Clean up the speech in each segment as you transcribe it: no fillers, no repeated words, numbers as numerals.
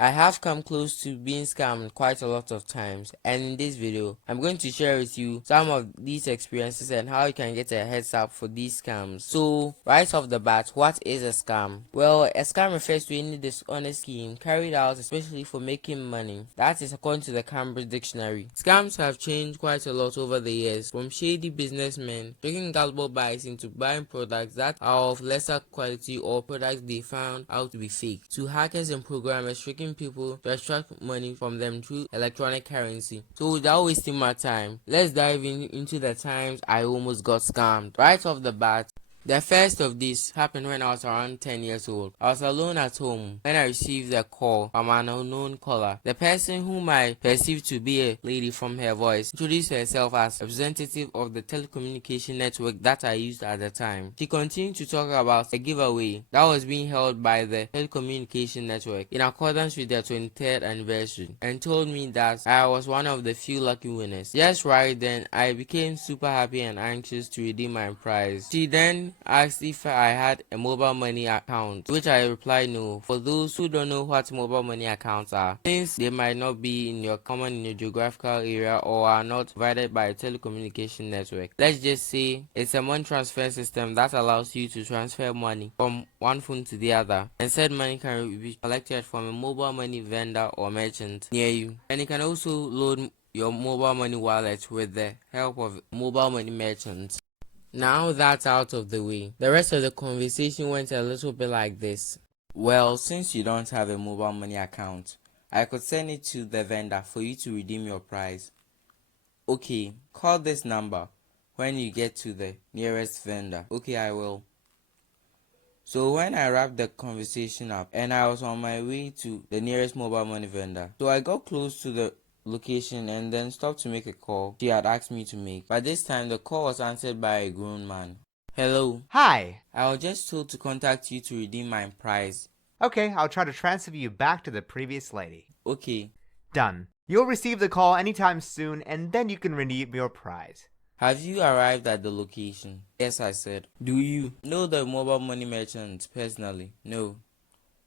I have come close to being scammed quite a lot of times, and in this video, I'm going to share with you some of these experiences and how you can get a heads up for these scams. So, right off the bat, what is a scam? Well, a scam refers to any dishonest scheme carried out especially for making money. That is according to the Cambridge Dictionary. Scams have changed quite a lot over the years, from shady businessmen tricking gullible buyers into buying products that are of lesser quality or products they found out to be fake, to hackers and programmers tricking people to extract money from them through electronic currency. So without wasting my time, let's dive into the times I almost got scammed. Right off the bat, the first of this happened when I was around 10 years old. I was alone at home when I received a call from an unknown caller. The person, whom I perceived to be a lady from her voice, introduced herself as representative of the telecommunication network that I used at the time. She continued to talk about a giveaway that was being held by the telecommunication network in accordance with their 23rd anniversary, and told me that I was one of the few lucky winners. Just right then, I became super happy and anxious to redeem my prize. She then asked if I had a mobile money account, to which I replied no. For those who don't know what mobile money accounts are, since they might not be in your geographical area or are not provided by a telecommunication network, let's just say it's a money transfer system that allows you to transfer money from one phone to the other, and said money can be collected from a mobile money vendor or merchant near you, and you can also load your mobile money wallet with the help of mobile money merchants. Now that's out of the way, the rest of the conversation went a little bit like this. Well, since you don't have a mobile money account, I could send it to the vendor for you to redeem your prize. Okay, call this number when you get to the nearest vendor. Okay, I will. So when I wrapped the conversation up and I was on my way to the nearest mobile money vendor, so I got close to the location and then stopped to make a call she had asked me to make. By this time, the call was answered by a grown man. Hello. Hi. I was just told to contact you to redeem my prize. Okay, I'll try to transfer you back to the previous lady. Okay. Done. You'll receive the call anytime soon, and then you can redeem your prize. Have you arrived at the location? Yes, I said. Do you know the mobile money merchant personally? No.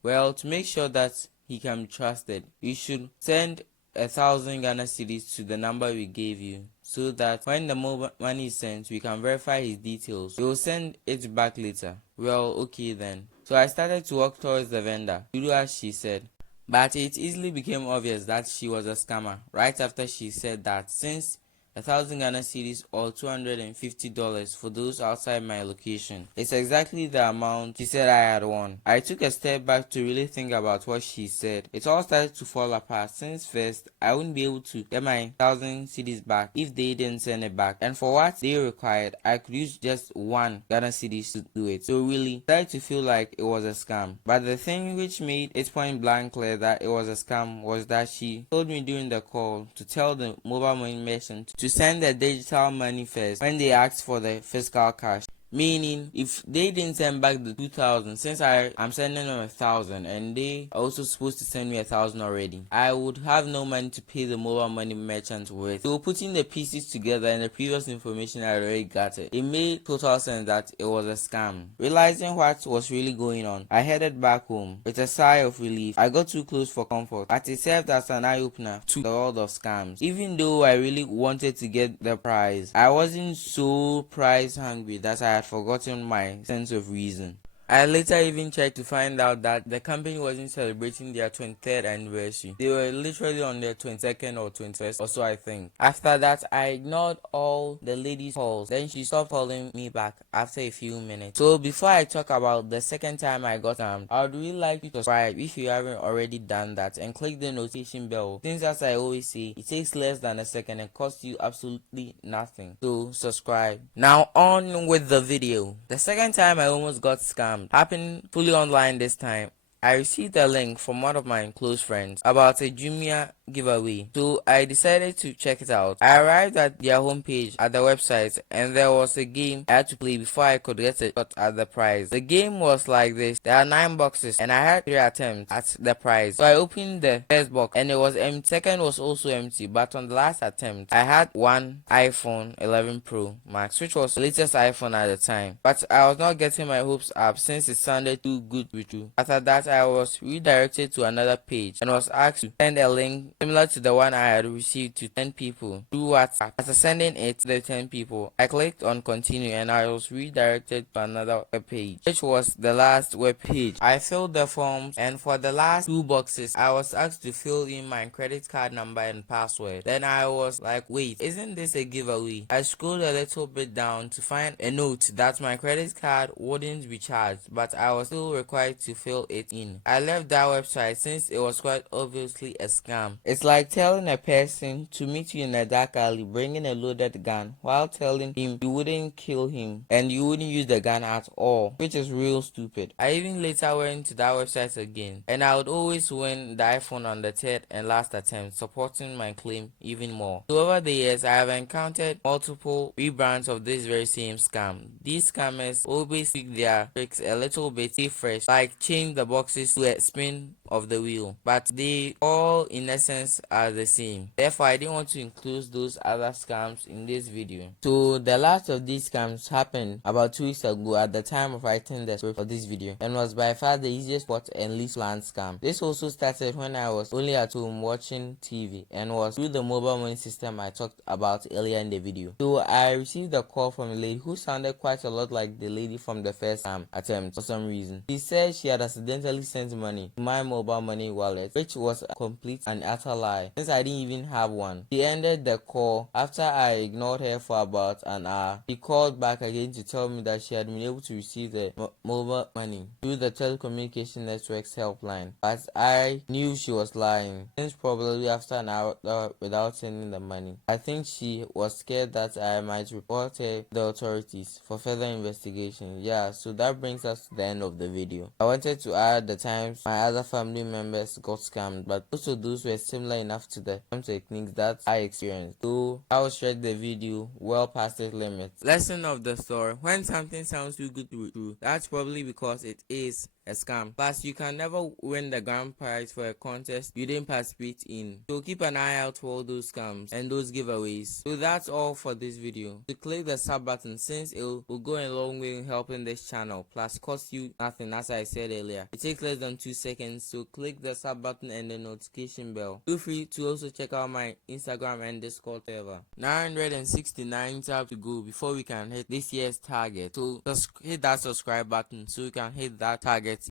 Well, to make sure that he can be trusted, you should send 1,000 Ghana cedis to the number we gave you, so that when the mobile money is sent, we can verify his details. We will send it back later. Well, okay then. So I started to walk towards the vendor to do as she said. But it easily became obvious that she was a scammer right after she said that since 1,000 Ghana cedis or $250 for those outside my location, it's exactly the amount she said I had won. I took a step back to really think about what she said. It all started to fall apart, since first, I wouldn't be able to get my 1,000 cedis back if they didn't send it back, and for what they required, I could use just one Ghana cedis to do it. So really, I started to feel like it was a scam. But the thing which made it point blank clear that it was a scam was that she told me during the call to tell the mobile money merchant to send the digital money first when they asked for the physical cash. Meaning, if they didn't send back the 2,000, since I'm sending them 1,000 and they are also supposed to send me 1,000 already, I would have no money to pay the mobile money merchant with. So putting the pieces together and the previous information I already got it made total sense that it was a scam. Realizing what was really going on, I headed back home with a sigh of relief. I got too close for comfort, but it served as an eye-opener to the world of scams. Even though I really wanted to get the prize, I wasn't so prize hungry that I had forgotten my sense of reason. I later even checked to find out that the company wasn't celebrating their 23rd anniversary. They were literally on their 22nd or 21st or so, I think. After that, I ignored all the lady's calls. Then she stopped calling me back after a few minutes. So before I talk about the second time I got scammed, I would really like you to subscribe if you haven't already done that, and click the notification bell, since as I always say, it takes less than a second and costs you absolutely nothing. So subscribe. Now on with the video. The second time I almost got scammed happened fully online this time. I received a link from one of my close friends about a Jumia giveaway. So I decided to check it out. I arrived at their homepage at the website, and there was a game I had to play before I could get a shot at the prize. The game was like this: there are 9 boxes and I had 3 attempts at the prize. So I opened the first box and it was empty. Second was also empty, but on the last attempt I had one iPhone 11 Pro Max, which was the latest iPhone at the time. But I was not getting my hopes up since it sounded too good to be true. After that, I was redirected to another page and was asked to send a link similar to the one I had received to 10 people through WhatsApp. After sending it to the 10 people, I clicked on continue and I was redirected to another web page, which was the last web page. I filled the forms, and for the last 2 boxes I was asked to fill in my credit card number and password. Then I was like, wait, isn't this a giveaway? I scrolled a little bit down to find a note that my credit card wouldn't be charged, but I was still required to fill it in. I left that website since it was quite obviously a scam. It's like telling a person to meet you in a dark alley bringing a loaded gun while telling him you wouldn't kill him and you wouldn't use the gun at all, which is real stupid. I even later went to that website again, and I would always win the iPhone on the third and last attempt, supporting my claim even more. So over the years, I have encountered multiple rebrands of this very same scam. These scammers always tweak their tricks a little bit, stay fresh, like change the boxes to a spin of the wheel, but they all in essence are the same. Therefore, I didn't want to include those other scams in this video. So the last of these scams happened about 2 weeks ago at the time of writing the script for this video, and was by far the easiest but and least planned scam. This also started when I was only at home watching TV and was through the mobile money system I talked about earlier in the video. So I received a call from a lady who sounded quite a lot like the lady from the first attempt for some reason. She said she had accidentally sent money to my mobile money wallet, which was a complete and utter lie since I didn't even have one. She ended the call after I ignored her for about an hour. She called back again to tell me that she had been able to receive the mobile money through the telecommunication network's helpline, but I knew she was lying since probably after an hour without sending the money. I think she was scared that I might report her to the authorities for further investigation. Yeah, so that brings us to the end of the video. I wanted to add the times my other family members got scammed, but also those were similar enough to the scam techniques that I experienced. So I will stretch the video well past its limits. Lesson of the story: when something sounds too good to be true, that's probably because it is a scam. Plus, you can never win the grand prize for a contest you didn't participate in. So keep an eye out for all those scams and those giveaways. So that's all for this video. To click the sub button, since it will go a long way in helping this channel, plus cost you nothing as I said earlier. It takes less than 2 seconds, so click the sub button and the notification bell. Feel free to also check out my Instagram and Discord server. 969 tabs to go before we can hit this year's target. So just hit that subscribe button so you can hit that target